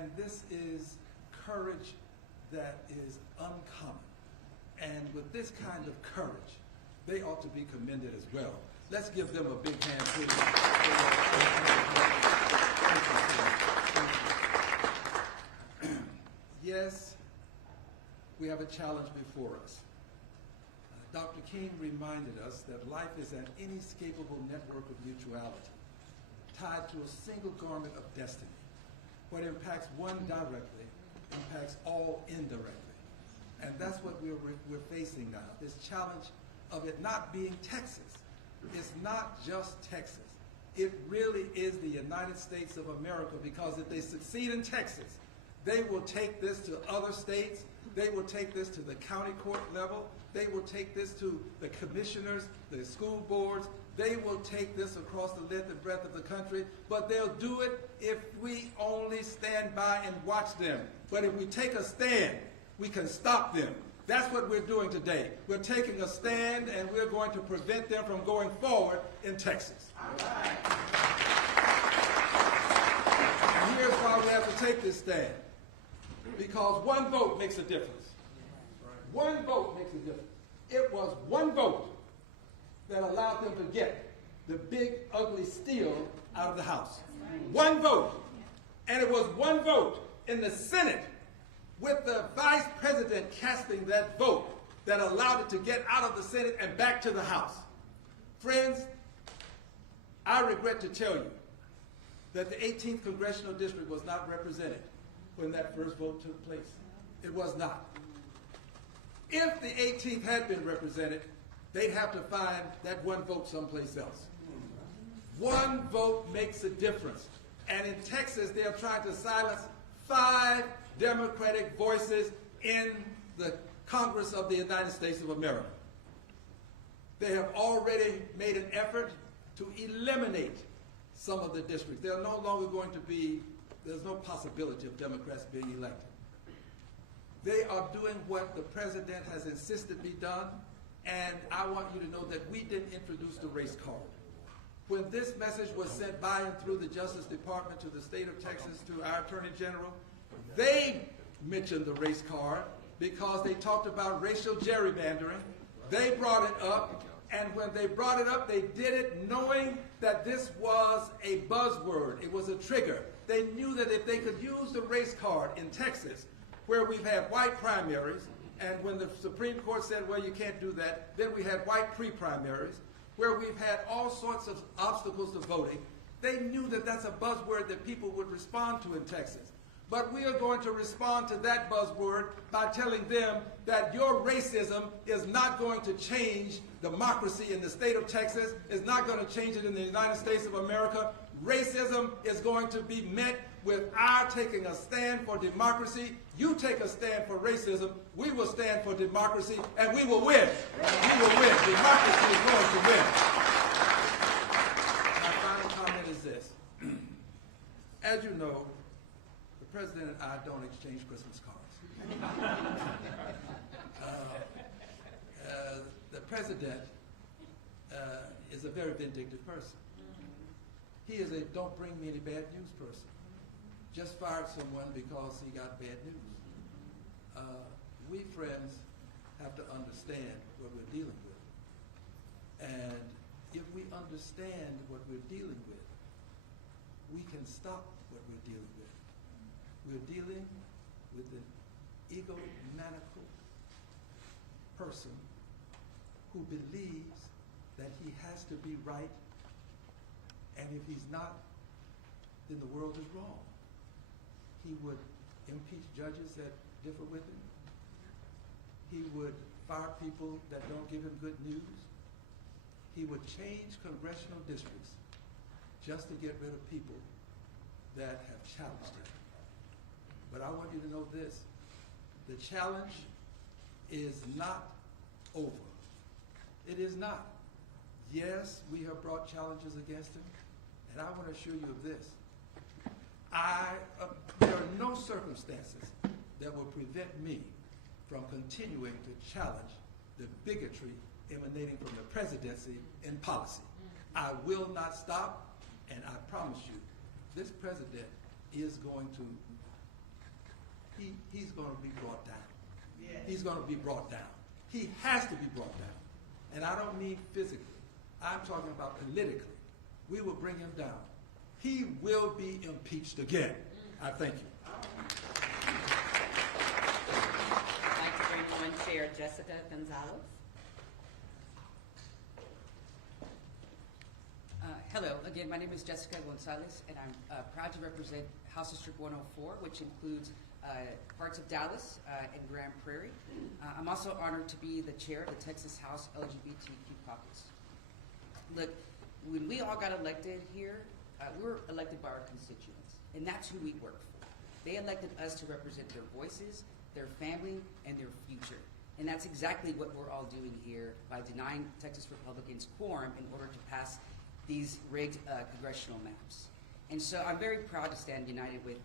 And this is courage that is uncommon. And with this kind of courage, they ought to be commended as well. Let's give them a big hand, please. Yes, we have a challenge before us. Dr. King reminded us that life is an inescapable network of mutuality, tied to a single garment of destiny. What impacts one directly impacts all indirectly. And that's what we're facing now, this challenge of it not being Texas. It's not just Texas. It really is the United States of America, because if they succeed in Texas, they will take this to other states. They will take this to the county court level. They will take this to the commissioners, the school boards. They will take this across the length and breadth of the country, but they'll do it if we only stand by and watch them. But if we take a stand, we can stop them. That's what we're doing today. We're taking a stand, and we're going to prevent them from going forward in Texas. All right. And here's why we have to take this stand. Because one vote makes a difference. One vote makes a difference. It was one vote that allowed them to get the big, ugly steal out of the House. One vote. And it was one vote in the Senate, with the vice president casting that vote, that allowed it to get out of the Senate and back to the House. Friends, I regret to tell you that the 18th Congressional District was not represented when that first vote took place. It was not. If the 18th had been represented, they'd have to find that one vote someplace else. One vote makes a difference. And in Texas, they are trying to silence 5 Democratic voices in the Congress of the United States of America. They have already made an effort to eliminate some of the districts. They're no longer going to be, there's no possibility of Democrats being elected. They are doing what the president has insisted be done, and I want you to know that we didn't introduce the race card. When this message was sent by and through the Justice Department to the state of Texas, to our Attorney General, they mentioned the race card because they talked about racial gerrymandering. They brought it up, and when they brought it up, they did it knowing that this was a buzzword. It was a trigger. They knew that if they could use the race card in Texas, where we've had white primaries, and when the Supreme Court said, well, you can't do that, then we had white pre-primaries, where we've had all sorts of obstacles to voting. They knew that that's a buzzword that people would respond to in Texas. But we are going to respond to that buzzword by telling them that your racism is not going to change democracy in the state of Texas, is not going to change it in the United States of America. Racism is going to be met with our taking a stand for democracy. You take a stand for racism, we will stand for democracy, and we will win. We will win. Democracy is going to win. My final comment is this. As you know, the president and I don't exchange Christmas cards. The president is a very vindictive person. He is a don't bring me any bad news person. Just fired someone because he got bad news. We, friends, have to understand what we're dealing with. And if we understand what we're dealing with, we can stop what we're dealing with. We're dealing with an egomaniacal person who believes that he has to be right, and if he's not, then the world is wrong. He would impeach judges that differ with him. He would fire people that don't give him good news. He would change congressional districts just to get rid of people that have challenged him. But I want you to know this. The challenge is not over. It is not. Yes, we have brought challenges against him, and I want to assure you of this. There are no circumstances that will prevent me from continuing to challenge the bigotry emanating from the presidency in policy. I will not stop, and I promise you, this president is going to he's going to be brought down. Yes. He's going to be brought down. He has to be brought down. And I don't mean physically. I'm talking about politically. We will bring him down. He will be impeached again. I thank you. I'd like to bring on Chair Jessica Gonzalez. Hello, again, my name is Jessica Gonzalez, and I'm proud to represent House District 104, which includes parts of Dallas and Grand Prairie. I'm also honored to be the chair of the Texas House LGBTQ caucus. Look, when we all got elected here, we were elected by our constituents, and that's who we work for. They elected us to represent their voices, their family, and their future. And that's exactly what we're all doing here by denying Texas Republicans quorum in order to pass these rigged congressional maps. And so I'm very proud to stand united with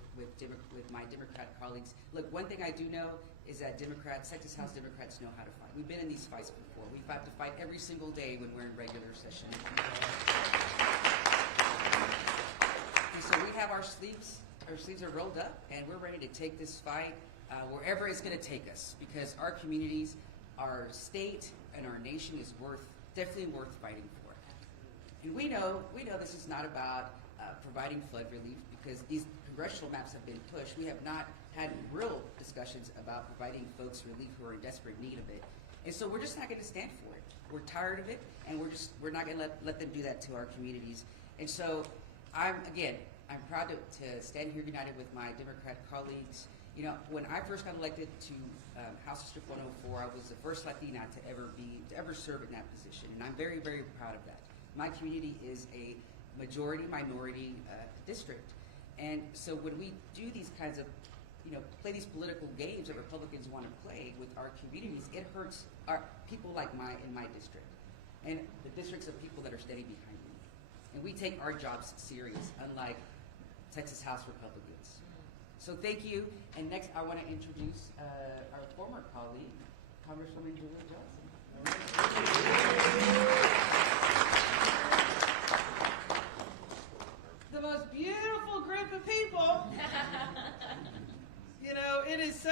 my Democrat colleagues. Look, one thing I do know is that Texas House Democrats know how to fight. We've been in these fights before. We've had to fight every single day when we're in regular session. And so we have our sleeves are rolled up, and we're ready to take this fight wherever it's going to take us, because our communities, our state, and our nation is definitely worth fighting for. And we know this is not about providing flood relief, because these congressional maps have been pushed. We have not had real discussions about providing folks relief who are in desperate need of it. And so we're just not going to stand for it. We're tired of it, and we're not going to let them do that to our communities. And so I'm proud to stand here united with my Democrat colleagues. You know, when I first got elected to House District 104, I was the first Latina to ever serve in that position, and I'm very, very proud of that. My community is a majority-minority district, and so when we do these kinds of, play these political games that Republicans want to play with our communities, it hurts our people like in my district, and the districts of people that are standing behind me. And we take our jobs serious, unlike Texas House Republicans. So thank you. And next, I want to introduce our former colleague, Congresswoman Julia Johnson. The most beautiful group of people. It is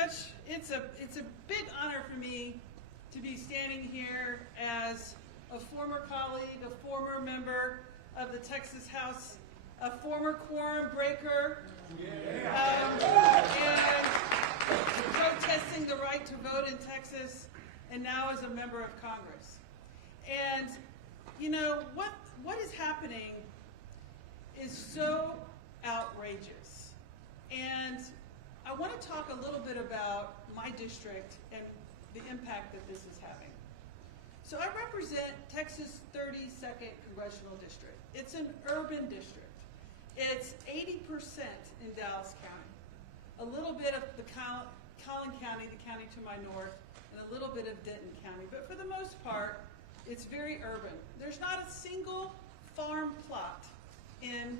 it's a big honor for me to be standing here as a former colleague, a former member of the Texas House, a former quorum breaker, and protesting the right to vote in Texas, and now as a member of Congress. And what is happening is so outrageous. And I want to talk a little bit about my district and the impact that this is having. So I represent Texas 32nd Congressional District. It's an urban district. It's 80% in Dallas County, a little bit of the Collin County, the county to my north, and a little bit of Denton County. But for the most part, it's very urban. There's not a single farm plot in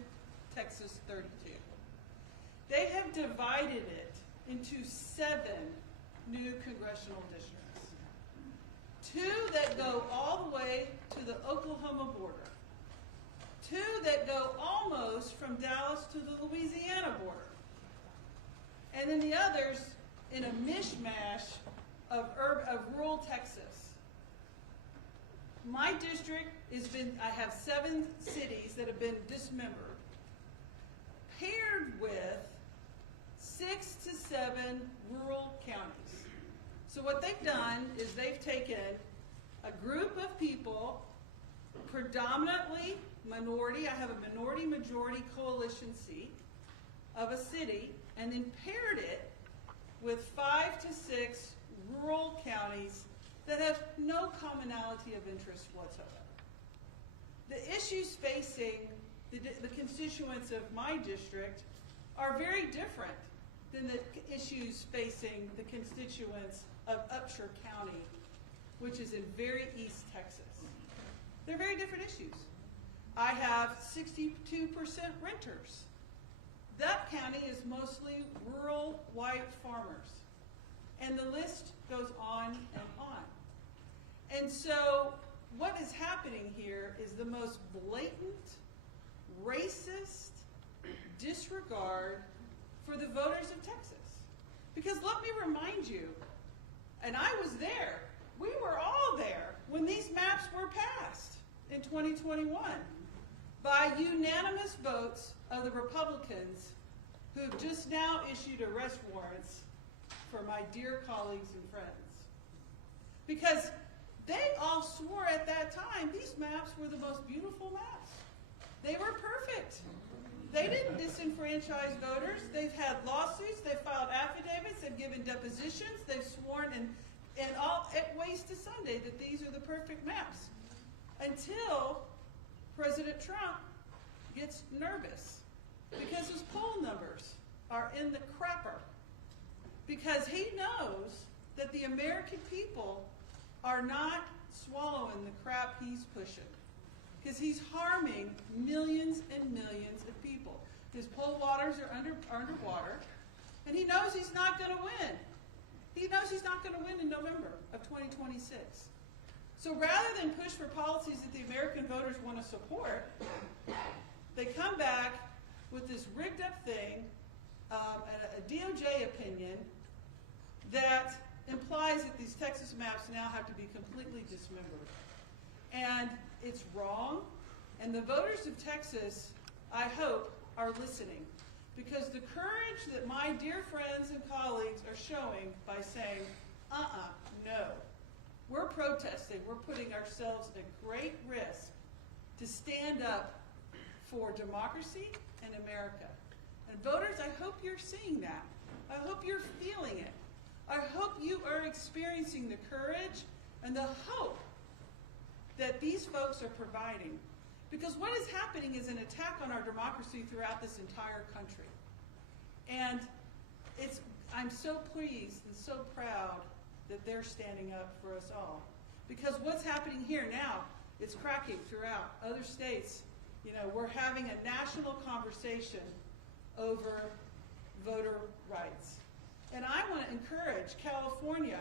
Texas 32. They have divided it into 7 new congressional districts. 2 that go all the way to the Oklahoma border. 2 that go almost from Dallas to the Louisiana border. And then the others in a mishmash of rural Texas. My district I have 7 cities that have been dismembered, paired with 6 to 7 rural counties. So what they've done is they've taken a group of people, predominantly minority, I have a minority-majority coalition seat of a city, and then paired it with 5 to 6 rural counties that have no commonality of interest whatsoever. The issues facing the constituents of my district are very different than the issues facing the constituents of Upshur County, which is in very East Texas. They're very different issues. I have 62% renters. That county is mostly rural white farmers. And the list goes on and on. And so what is happening here is the most blatant, racist disregard for the voters of Texas. Because let me remind you, and I was there, we were all there when these maps were passed in 2021 by unanimous votes of the Republicans who have just now issued arrest warrants for my dear colleagues and friends. Because they all swore at that time these maps were the most beautiful maps. They were perfect. They didn't disenfranchise voters. They've had lawsuits, they've filed affidavits, they've given depositions, they've sworn in all at ways to Sunday that these are the perfect maps. Until President Trump gets nervous because his poll numbers are in the crapper. Because he knows that the American people are not swallowing the crap he's pushing. Because he's harming millions and millions of people. His poll waters are underwater, and he knows he's not going to win. He knows he's not going to win in November of 2026. So rather than push for policies that the American voters want to support, they come back with this rigged up thing, a DOJ opinion that implies that these Texas maps now have to be completely dismembered. And it's wrong, and the voters of Texas, I hope, are listening. Because the courage that my dear friends and colleagues are showing by saying, no, we're protesting, we're putting ourselves at great risk to stand up for democracy and America. And voters, I hope you're seeing that. I hope you're feeling it. I hope you are experiencing the courage and the hope that these folks are providing. Because what is happening is an attack on our democracy throughout this entire country. And I'm so pleased and so proud that they're standing up for us all. Because what's happening here now, it's cracking throughout other states. You know, we're having a national conversation over voter rights. And I want to encourage California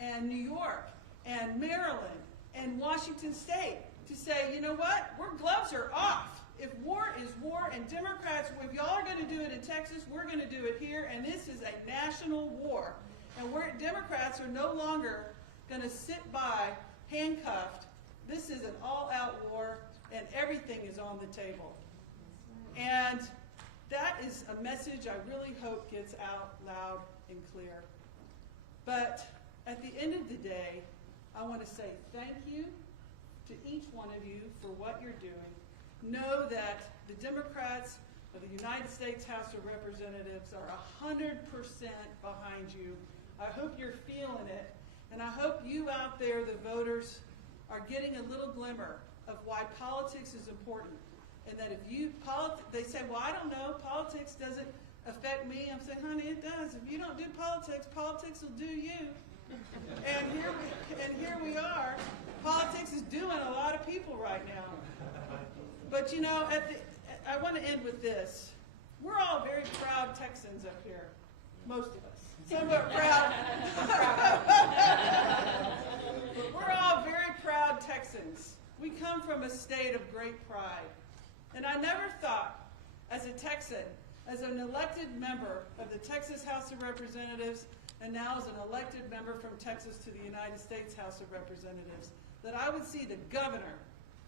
and New York and Maryland and Washington State to say, you know what, gloves are off. If war is war, and Democrats, if y'all are going to do it in Texas, we're going to do it here, and this is a national war. And Democrats are no longer going to sit by handcuffed. This is an all-out war, and everything is on the table. And that is a message I really hope gets out loud and clear. But at the end of the day, I want to say thank you to each one of you for what you're doing. Know that the Democrats of the United States House of Representatives are 100% behind you. I hope you're feeling it, and I hope you out there, the voters, are getting a little glimmer of why politics is important. And that if they say, well, I don't know, politics doesn't affect me. I'm saying, honey, it does. If you don't do politics, politics will do you. And here we are. Politics is doing a lot of people right now. But you know, I want to end with this. We're all very proud Texans up here. Most of us. Somewhat proud. But we're all very proud Texans. We come from a state of great pride. And I never thought, as a Texan, as an elected member of the Texas House of Representatives, and now as an elected member from Texas to the United States House of Representatives, that I would see the governor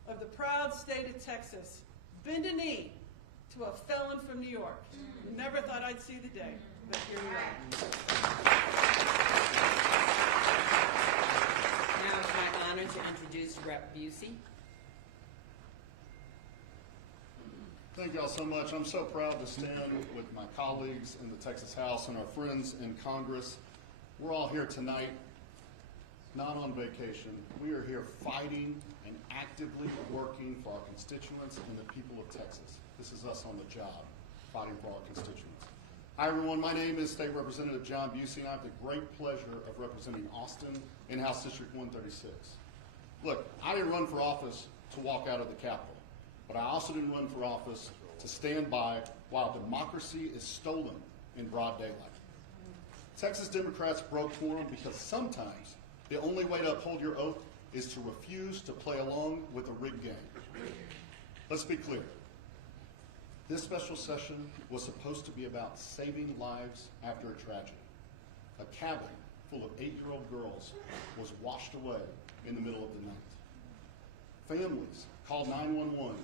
of the proud state of Texas bend a knee to a felon from New York. Never thought I'd see the day, but here we are. Now it's my honor to introduce Rep. Busey. Thank y'all so much. I'm so proud to stand with my colleagues in the Texas House and our friends in Congress. We're all here tonight, not on vacation. We are here fighting and actively working for our constituents and the people of Texas. This is us on the job, fighting for our constituents. Hi everyone, my name is State Representative John Busey, and I have the great pleasure of representing Austin in House District 136. Look, I didn't run for office to walk out of the Capitol. But I also didn't run for office to stand by while democracy is stolen in broad daylight. Texas Democrats broke quorum because sometimes the only way to uphold your oath is to refuse to play along with a rigged game. Let's be clear. This special session was supposed to be about saving lives after a tragedy. a cabin full of 8-year-old girls was washed away in the middle of the night. Families called 911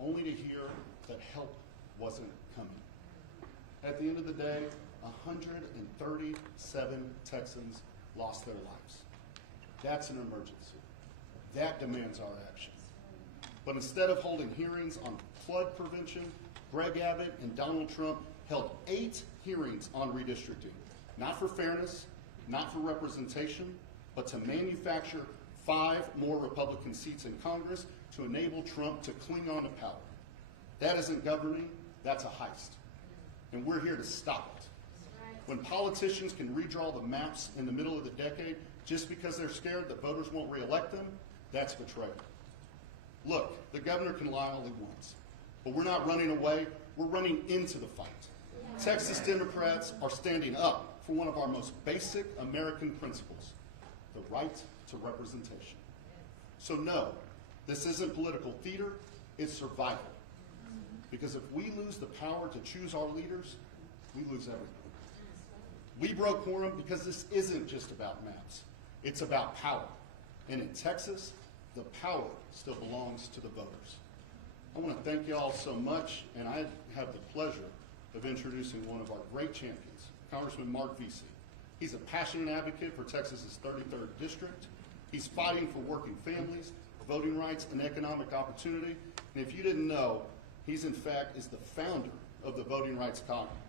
only to hear that help wasn't coming. At the end of the day, 137 Texans lost their lives. That's an emergency. That demands our action. But instead of holding hearings on flood prevention, Greg Abbott and Donald Trump held 8 hearings on redistricting, not for fairness, not for representation, but to manufacture 5 more Republican seats in Congress to enable Trump to cling on to power. That isn't governing, that's a heist. And we're here to stop it. When politicians can redraw the maps in the middle of the decade just because they're scared that voters won't reelect them, that's betrayal. Look, the governor can lie all he wants, but we're not running away, we're running into the fight. Texas Democrats are standing up for one of our most basic American principles, the right to representation. So no, this isn't political theater, it's survival. Because if we lose the power to choose our leaders, we lose everything. We broke quorum because this isn't just about maps, it's about power. And in Texas, the power still belongs to the voters. I want to thank you all so much, and I have the pleasure of introducing one of our great champions, Congressman Mark Vesey. He's a passionate advocate for Texas's 33rd district. He's fighting for working families, voting rights, and economic opportunity. And if you didn't know, he's in fact is the founder of the Voting Rights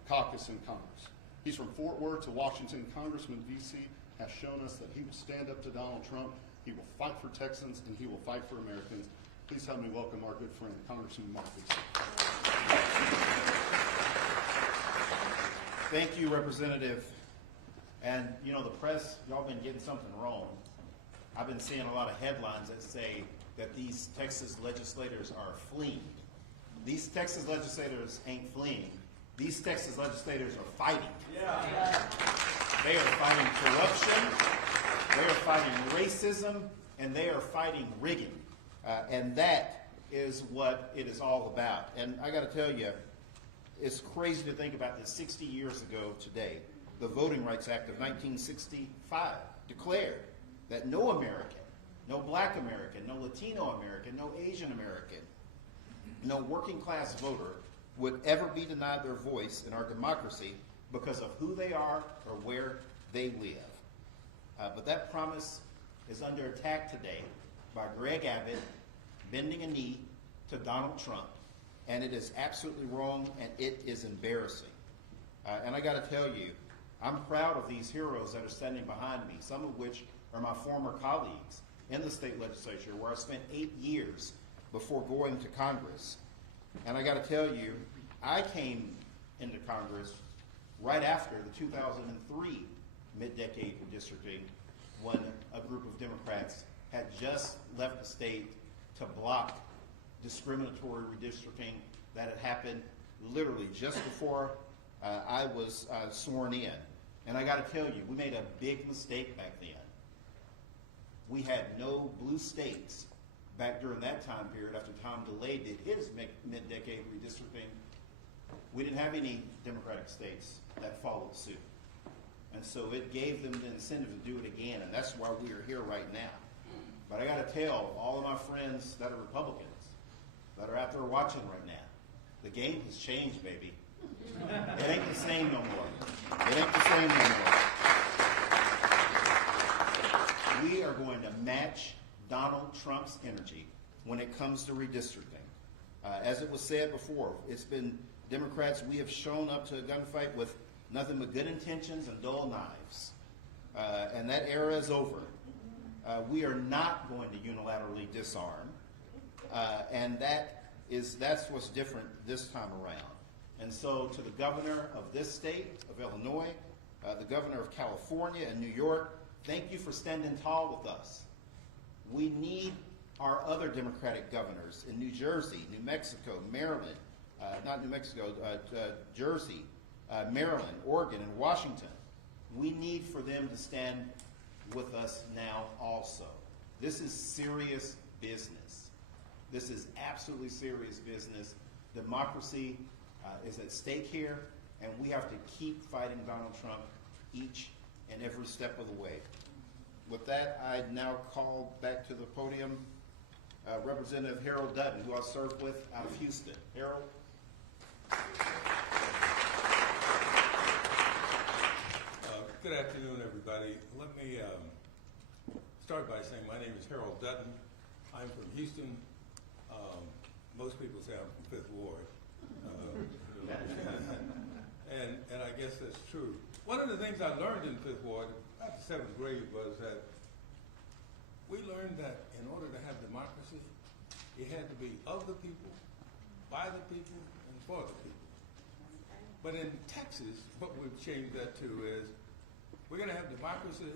Caucus in Congress. He's from Fort Worth to Washington. Congressman Vesey has shown us that he will stand up to Donald Trump, he will fight for Texans, and he will fight for Americans. Please help me welcome our good friend, Congressman Mark Vesey. Thank you, Representative. And you know, the press, y'all been getting something wrong. I've been seeing a lot of headlines that say that these Texas legislators are fleeing. These Texas legislators ain't fleeing. These Texas legislators are fighting. Yeah. They are fighting corruption, they are fighting racism, and they are fighting rigging. And that is what it is all about. And I got to tell you, it's crazy to think about this. 60 years ago today, the Voting Rights Act of 1965 declared that no American, no black American, no Latino American, no Asian American, no working class voter would ever be denied their voice in our democracy because of who they are or where they live. But that promise is under attack today by Greg Abbott bending a knee to Donald Trump. And it is absolutely wrong, and it is embarrassing. And I got to tell you, I'm proud of these heroes that are standing behind me, some of which are my former colleagues in the state legislature, where I spent 8 years before going to Congress. And I got to tell you, I came into Congress right after the 2003 mid-decade redistricting, when a group of Democrats had just left the state to block discriminatory redistricting that had happened literally just before I was sworn in. And I got to tell you, we made a big mistake back then. We had no blue states back during that time period after Tom DeLay did his mid-decade redistricting. We didn't have any Democratic states that followed suit. And so it gave them the incentive to do it again, and that's why we are here right now. But I got to tell all of my friends that are Republicans, that are out there watching right now, the game has changed, baby. It ain't the same no more. It ain't the same no more. We are going to match Donald Trump's energy when it comes to redistricting. As it was said before, it's been Democrats, we have shown up to a gunfight with nothing but good intentions and dull knives. And that era is over. We are not going to unilaterally disarm. And that's what's different this time around. And so to the governor of this state, of Illinois, the governor of California and New York, thank you for standing tall with us. We need our other Democratic governors in New Jersey, New Mexico, Maryland, Jersey, Maryland, Oregon, and Washington. We need for them to stand with us now also. This is serious business. This is absolutely serious business. Democracy is at stake here, and we have to keep fighting Donald Trump each and every step of the way. With that, I now call back to the podium Representative Harold Dutton, who I served with out of Houston. Harold? Good afternoon, everybody. Let me start by saying my name is Harold Dutton. I'm from Houston. Most people say I'm from Fifth Ward. And I guess that's true. One of the things I learned in Fifth Ward after seventh grade was that we learned that in order to have democracy, it had to be of the people, by the people, and for the people. But in Texas, what we've changed that to is we're going to have democracy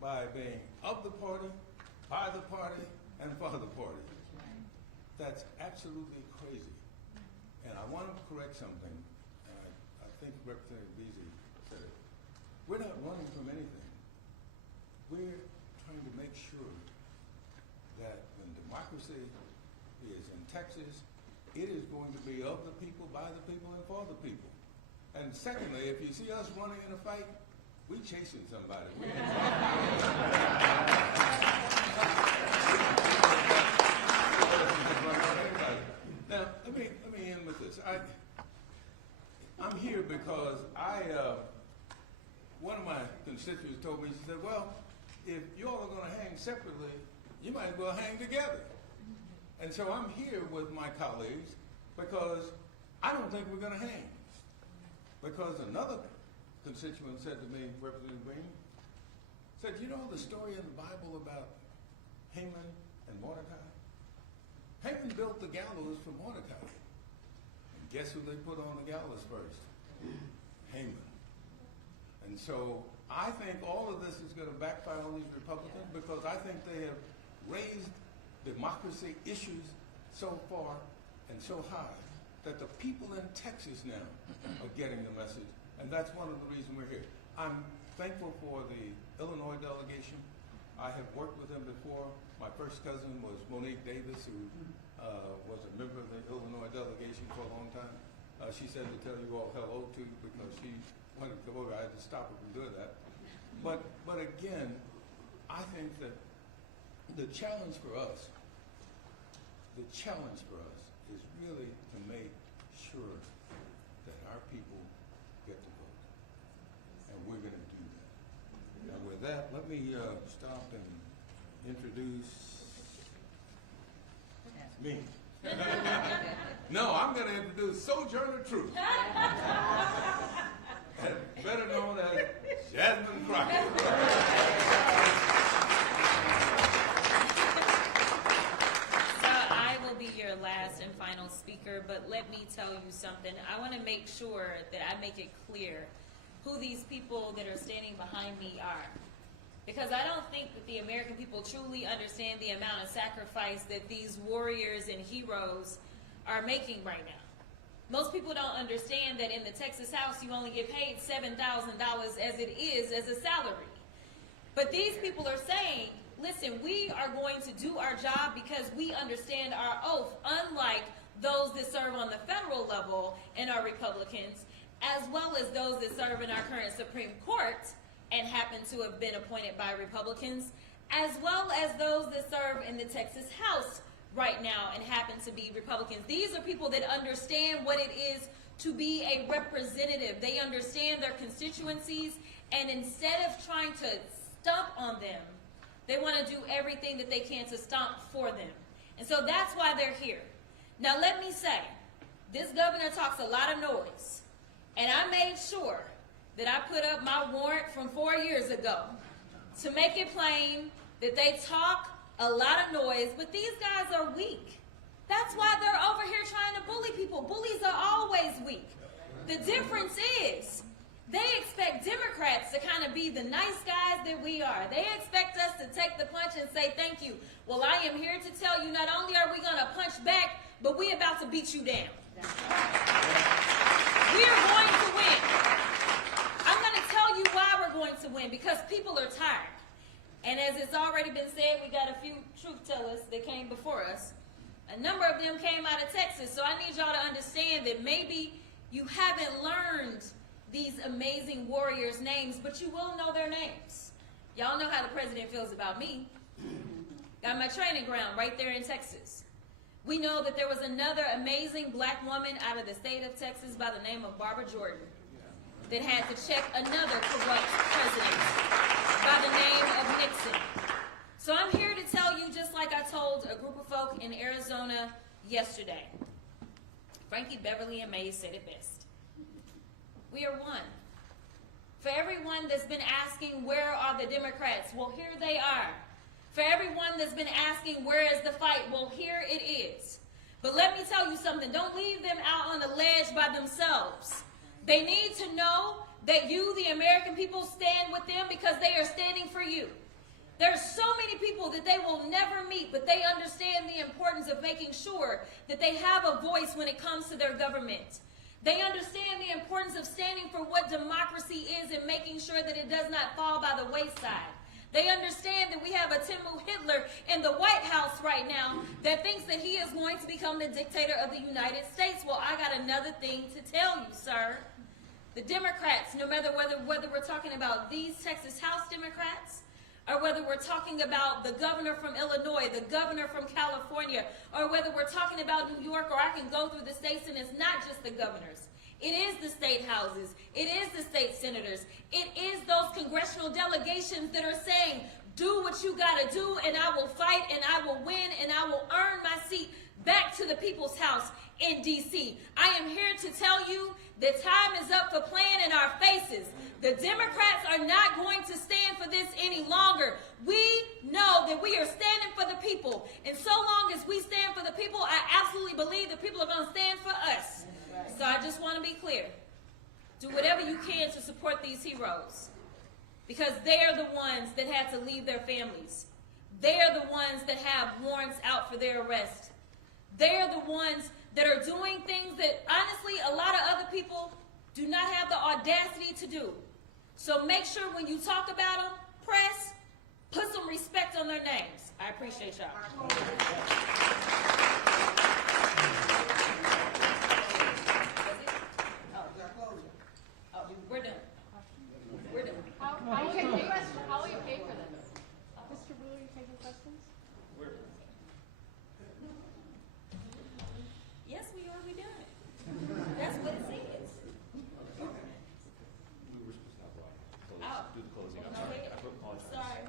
by being of the party, by the party, and for the party. That's absolutely crazy. And I want to correct something. I think Representative Beasley said it. We're not running from anything. We're trying to make sure that when democracy is in Texas, it is going to be of the people, by the people, and for the people. And secondly, if you see us running in a fight, we chasing somebody. Now, let me end with this. I'm here because one of my constituents told me, she said, well, if you all are going to hang separately, you might as well hang together. And so I'm here with my colleagues because I don't think we're going to hang. Because another constituent said to me, Representative Green, said, you know the story in the Bible about Haman and Mordecai? Haman built the gallows for Mordecai. And guess who they put on the gallows first? Haman. And so I think all of this is going to backfire on these Republicans because I think they have raised democracy issues so far and so high that the people in Texas now are getting the message. And that's one of the reasons we're here. I'm thankful for the Illinois delegation. I have worked with them before. My first cousin was Monique Davis, who was a member of the Illinois delegation for a long time. She said to tell you all hello to because she wanted to go over. I had to stop her from doing that. But again, I think that the challenge for us is really to make sure that our people get to vote. And we're going to do that. Now with that, let me stop and introduce me. No, I'm going to introduce Sojourner Truth, better known as Jasmine Crockett. Your last and final speaker, but let me tell you something. I want to make sure that I make it clear who these people that are standing behind me are. Because I don't think that the American people truly understand the amount of sacrifice that these warriors and heroes are making right now. Most people don't understand that in the Texas House you only get paid $7,000 as it is as a salary. But these people are saying, listen, we are going to do our job because we understand our oath, unlike those that serve on the federal level and are Republicans, as well as those that serve in our current Supreme Court and happen to have been appointed by Republicans, as well as those that serve in the Texas House right now and happen to be Republicans. These are people that understand what it is to be a representative. They understand their constituencies, and instead of trying to stomp on them, they want to do everything that they can to stomp for them. And so that's why they're here. Now let me say, this governor talks a lot of noise. And I made sure that I put up my warrant from 4 years ago to make it plain that they talk a lot of noise, but these guys are weak. That's why they're over here trying to bully people. Bullies are always weak. The difference is, they expect Democrats to kind of be the nice guys that we are. They expect us to take the punch and say thank you. Well, I am here to tell you not only are we going to punch back, but we're about to beat you down. We are going to win. I'm going to tell you why we're going to win, because people are tired. And as it's already been said, we got a few truth tellers that came before us. A number of them came out of Texas, so I need y'all to understand that maybe you haven't learned these amazing warriors' names, but you will know their names. Y'all know how the president feels about me. Got my training ground right there in Texas. We know that there was another amazing black woman out of the state of Texas by the name of Barbara Jordan that had to check another corrupt president by the name of Nixon. So I'm here to tell you, just like I told a group of folk in Arizona yesterday. Frankie Beverly and Mays said it best. We are one. For everyone that's been asking, where are the Democrats? Well, here they are. For everyone that's been asking, where is the fight? Well, here it is. But let me tell you something. Don't leave them out on the ledge by themselves. They need to know that you, the American people, stand with them because they are standing for you. There's so many people that they will never meet, but they understand the importance of making sure that they have a voice when it comes to their government. They understand the importance of standing for what democracy is and making sure that it does not fall by the wayside. They understand that we have a Timmu Hitler in the White House right now that thinks that he is going to become the dictator of the United States. Well, I got another thing to tell you, sir. The Democrats, no matter whether we're talking about these Texas House Democrats, or whether we're talking about the governor from Illinois, the governor from California, or whether we're talking about New York, or I can go through the states and it's not just the governors. It is the state houses. It is the state senators. It is those congressional delegations that are saying, do what you got to do, and I will fight, and I will win, and I will earn my seat back to the people's house in D.C. I am here to tell you that time is up for playing in our faces. The Democrats are not going to stand for this any longer. We know that we are standing for the people. And so long as we stand for the people, I absolutely believe that people are going to stand for us. So I just want to be clear. Do whatever you can to support these heroes. Because they are the ones that had to leave their families. They are the ones that have warrants out for their arrest. They are the ones that are doing things that, honestly, a lot of other people do not have the audacity to do. So make sure when you talk about them, press, put some respect on their names. I appreciate y'all. Oh, we're done. We're done. How will you pay for them? Mr. Brewer, are you taking questions? Yes, we are. We done. That's what it says. We were supposed to have Oh. do the closing. I'm Okay. sorry. I apologize. Sorry.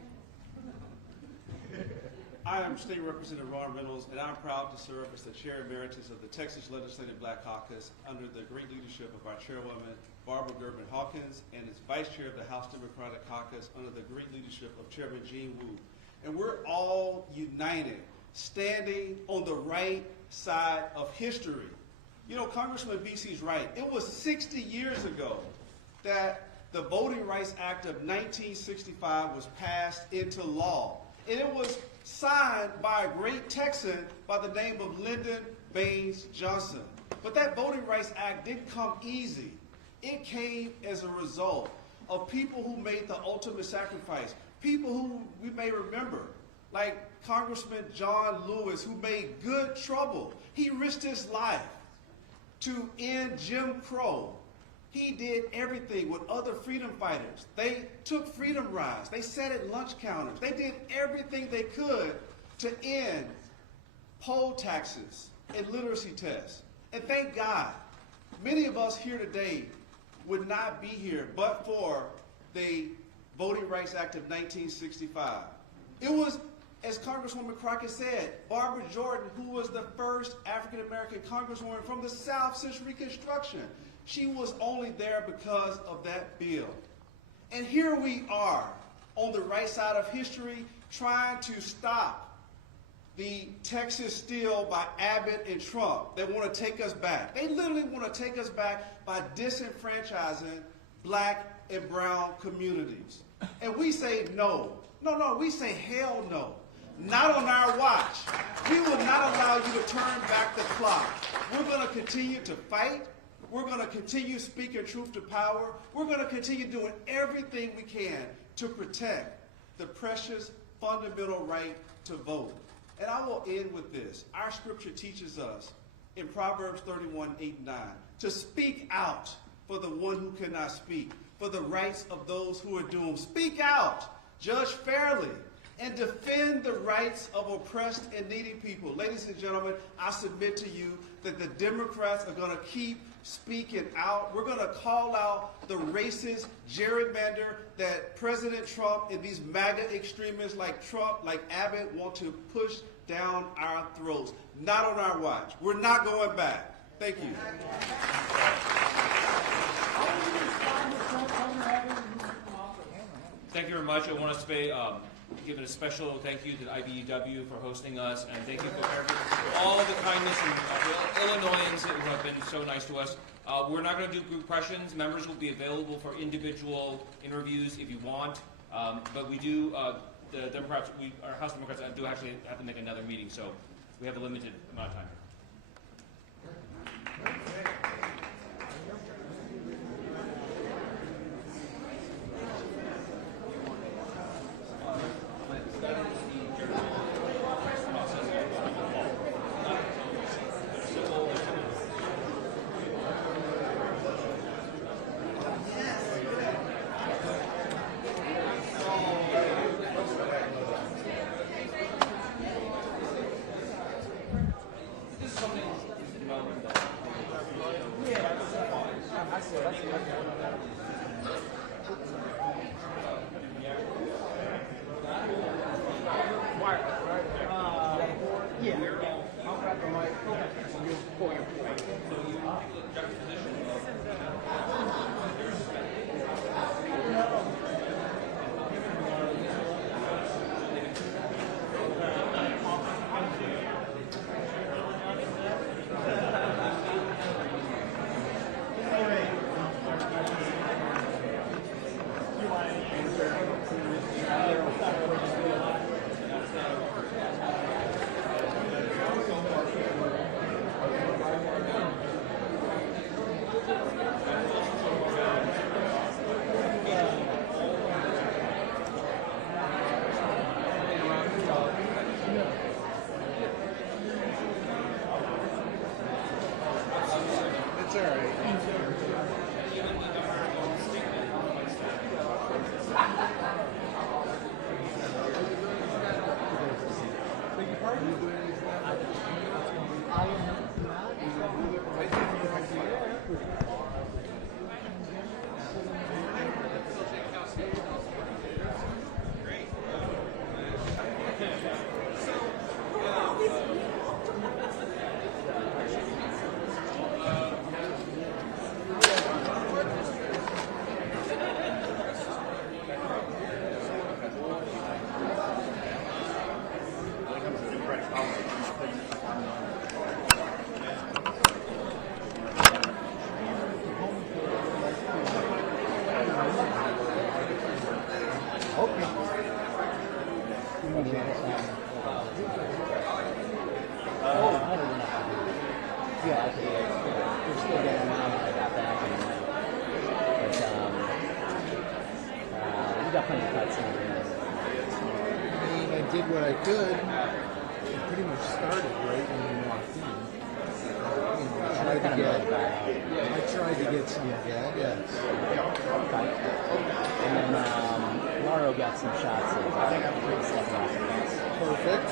I am State Representative Ron Reynolds, and I'm proud to serve as the Chair Emeritus of the Texas Legislative Black Caucus under the great leadership of our Chairwoman, Barbara Gerben Hawkins, and as Vice Chair of the House Democratic Caucus under the great leadership of Chairman Gene Wu. And we're all united, standing on the right side of history. You know, Congressman BC's right. It was 60 years ago that the Voting Rights Act of 1965 was passed into law. And it was signed by a great Texan by the name of Lyndon Baines Johnson. But that Voting Rights Act didn't come easy. It came as a result of people who made the ultimate sacrifice, people who we may remember, like Congressman John Lewis, who made good trouble. He risked his life to end Jim Crow. He did everything with other freedom fighters. They took freedom rides. They sat at lunch counters. They did everything they could to end poll taxes and literacy tests. And thank God, many of us here today would not be here but for the Voting Rights Act of 1965. It was, as Congresswoman Crockett said, Barbara Jordan, who was the first African-American congresswoman from the South since Reconstruction. She was only there because of that bill. And here we are on the right side of history trying to stop the Texas steal by Abbott and Trump. They want to take us back. They literally want to take us back by disenfranchising black and brown communities. And we say no. No, we say hell no. Not on our watch. We will not allow you to turn back the clock. We're going to continue to fight. We're going to continue speaking truth to power. We're going to continue doing everything we can to protect the precious fundamental right to vote. And I will end with this. Our scripture teaches us in Proverbs 31:8-9 to speak out for the one who cannot speak, for the rights of those who are doomed. Speak out, judge fairly, and defend the rights of oppressed and needy people. Ladies and gentlemen, I submit to you that the Democrats are going to keep speaking out. We're going to call out the racist gerrymander that President Trump and these MAGA extremists like Trump, like Abbott, want to push down our throats. Not on our watch. We're not going back. Thank you. Thank you very much. I want to say, give a special thank you to the IBEW for hosting us, and thank you for all the kindness and the Illinoisans who have been so nice to us. We're not going to do group questions. Members will be available for individual interviews if you want, but we do, the Democrats, our House Democrats do actually have to make another meeting, so we have a limited amount of time. Did what I could. It pretty much started right when you walked in. I tried to get some of that. Yes. And then Lauro got some shots of stepping off the fence. Perfect.